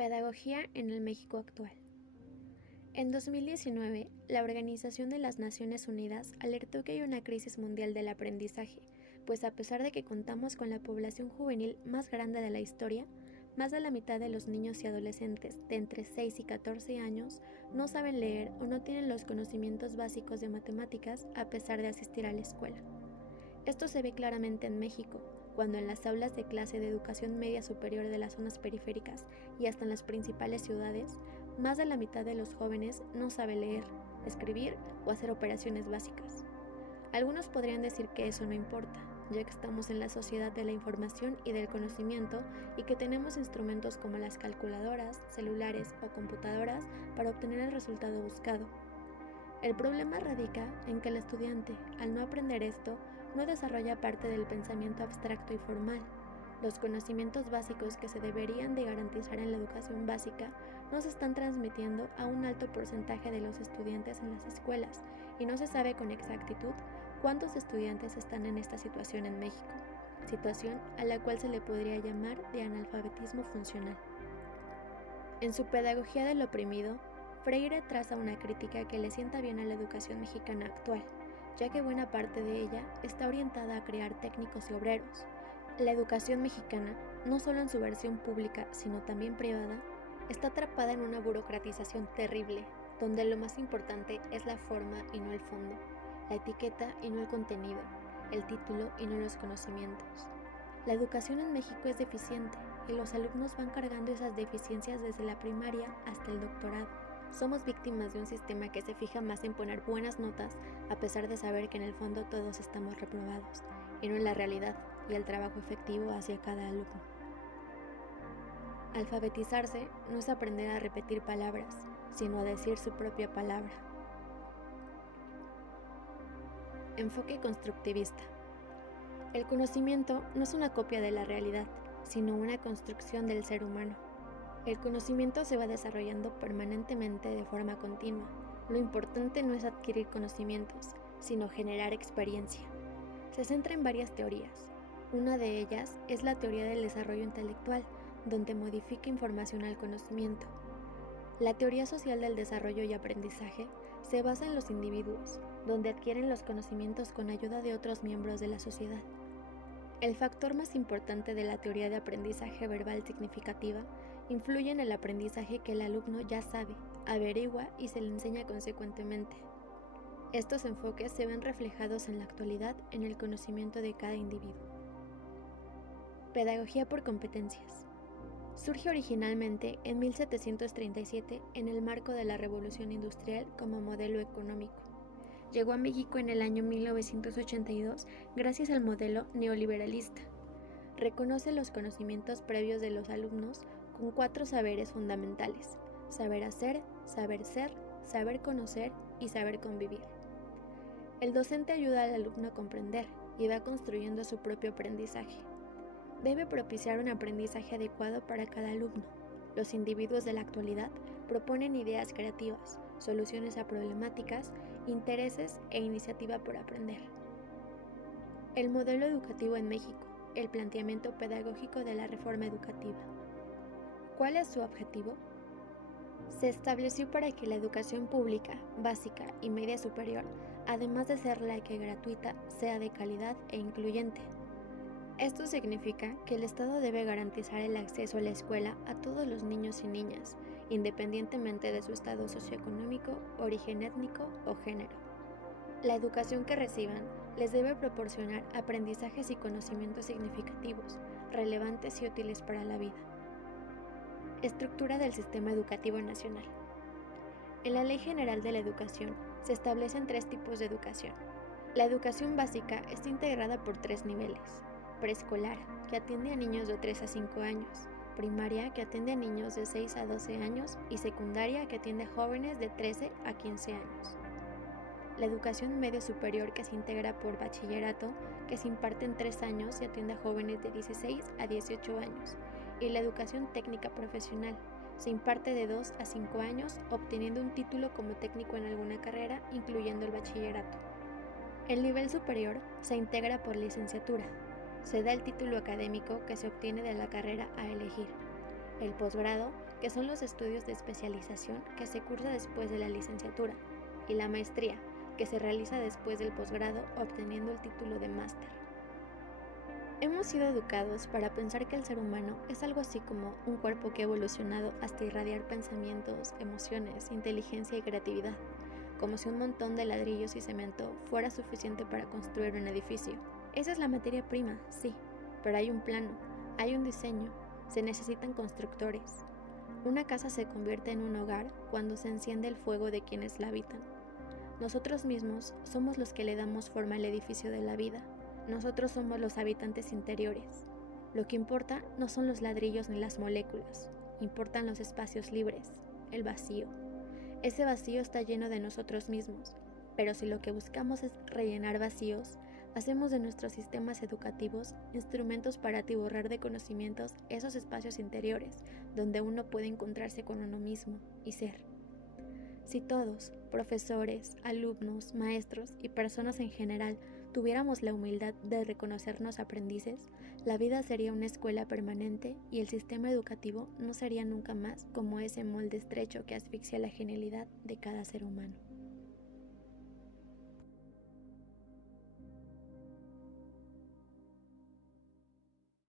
Pedagogía en el México actual. En 2019, la Organización de las Naciones Unidas alertó que hay una crisis mundial del aprendizaje, pues a pesar de que contamos con la población juvenil más grande de la historia, más de la mitad de los niños y adolescentes de entre 6 y 14 años no saben leer o no tienen los conocimientos básicos de matemáticas a pesar de asistir a la escuela. Esto se ve claramente en México, cuando en las aulas de clase de educación media superior de las zonas periféricas y hasta en las principales ciudades, más de la mitad de los jóvenes no sabe leer, escribir o hacer operaciones básicas. Algunos podrían decir que eso no importa, ya que estamos en la sociedad de la información y del conocimiento y que tenemos instrumentos como las calculadoras, celulares o computadoras para obtener el resultado buscado. El problema radica en que el estudiante, al no aprender esto, no desarrolla parte del pensamiento abstracto y formal. Los conocimientos básicos que se deberían de garantizar en la educación básica no se están transmitiendo a un alto porcentaje de los estudiantes en las escuelas y no se sabe con exactitud cuántos estudiantes están en esta situación en México, situación a la cual se le podría llamar de analfabetismo funcional. En su Pedagogía del Oprimido, Freire traza una crítica que le sienta bien a la educación mexicana actual, ya que buena parte de ella está orientada a crear técnicos y obreros. La educación mexicana, no solo en su versión pública, sino también privada, está atrapada en una burocratización terrible, donde lo más importante es la forma y no el fondo, la etiqueta y no el contenido, el título y no los conocimientos. La educación en México es deficiente y los alumnos van cargando esas deficiencias desde la primaria hasta el doctorado. Somos víctimas de un sistema que se fija más en poner buenas notas a pesar de saber que en el fondo todos estamos reprobados, y no en la realidad y el trabajo efectivo hacia cada alumno. Alfabetizarse no es aprender a repetir palabras, sino a decir su propia palabra. Enfoque constructivista. El conocimiento no es una copia de la realidad, sino una construcción del ser humano. El conocimiento se va desarrollando permanentemente de forma continua. Lo importante no es adquirir conocimientos, sino generar experiencia. Se centra en varias teorías. Una de ellas es la teoría del desarrollo intelectual, donde modifica información al conocimiento. La teoría social del desarrollo y aprendizaje se basa en los individuos, donde adquieren los conocimientos con ayuda de otros miembros de la sociedad. El factor más importante de la teoría de aprendizaje verbal significativa influye en el aprendizaje que el alumno ya sabe, averigua y se le enseña consecuentemente. Estos enfoques se ven reflejados en la actualidad en el conocimiento de cada individuo. Pedagogía por competencias. Surge originalmente en 1737 en el marco de la Revolución Industrial como modelo económico. Llegó a México en el año 1982 gracias al modelo neoliberalista. Reconoce los conocimientos previos de los alumnos con 4 saberes fundamentales: saber hacer, saber ser, saber conocer y saber convivir. El docente ayuda al alumno a comprender y va construyendo su propio aprendizaje. Debe propiciar un aprendizaje adecuado para cada alumno. Los individuos de la actualidad proponen ideas creativas, soluciones a problemáticas, intereses e iniciativa por aprender. El modelo educativo en México, el planteamiento pedagógico de la reforma educativa. ¿Cuál es su objetivo? Se estableció para que la educación pública, básica y media superior, además de ser laica y gratuita, sea de calidad e incluyente. Esto significa que el Estado debe garantizar el acceso a la escuela a todos los niños y niñas, independientemente de su estado socioeconómico, origen étnico o género. La educación que reciban les debe proporcionar aprendizajes y conocimientos significativos, relevantes y útiles para la vida. Estructura del sistema educativo nacional. En la Ley General de la Educación se establecen 3 tipos de educación. La educación básica está integrada por 3 niveles: preescolar, que atiende a niños de 3 a 5 años, primaria, que atiende a niños de 6 a 12 años y secundaria, que atiende a jóvenes de 13 a 15 años. La educación media superior, que se integra por bachillerato, que se imparte en 3 años y atiende a jóvenes de 16 a 18 años, y la educación técnica profesional, se imparte de 2 a 5 años, obteniendo un título como técnico en alguna carrera, incluyendo el bachillerato. El nivel superior se integra por licenciatura. Se da el título académico que se obtiene de la carrera a elegir. el posgrado, que son los estudios de especialización que se cursa después de la licenciatura, y la maestría, que se realiza después del posgrado obteniendo el título de máster. Hemos sido educados para pensar que el ser humano es algo así como un cuerpo que ha evolucionado hasta irradiar pensamientos, emociones, inteligencia y creatividad, como si un montón de ladrillos y cemento fuera suficiente para construir un edificio. Esa es la materia prima, sí, pero hay un plano, hay un diseño, se necesitan constructores. Una casa se convierte en un hogar cuando se enciende el fuego de quienes la habitan. Nosotros mismos somos los que le damos forma al edificio de la vida. Nosotros somos los habitantes interiores. Lo que importa no son los ladrillos ni las moléculas, importan los espacios libres, el vacío. Ese vacío está lleno de nosotros mismos, pero si lo que buscamos es rellenar vacíos, hacemos de nuestros sistemas educativos instrumentos para atiborrar de conocimientos esos espacios interiores donde uno puede encontrarse con uno mismo y ser. Si todos, profesores, alumnos, maestros y personas en general, tuviéramos la humildad de reconocernos aprendices, la vida sería una escuela permanente y el sistema educativo no sería nunca más como ese molde estrecho que asfixia la genialidad de cada ser humano.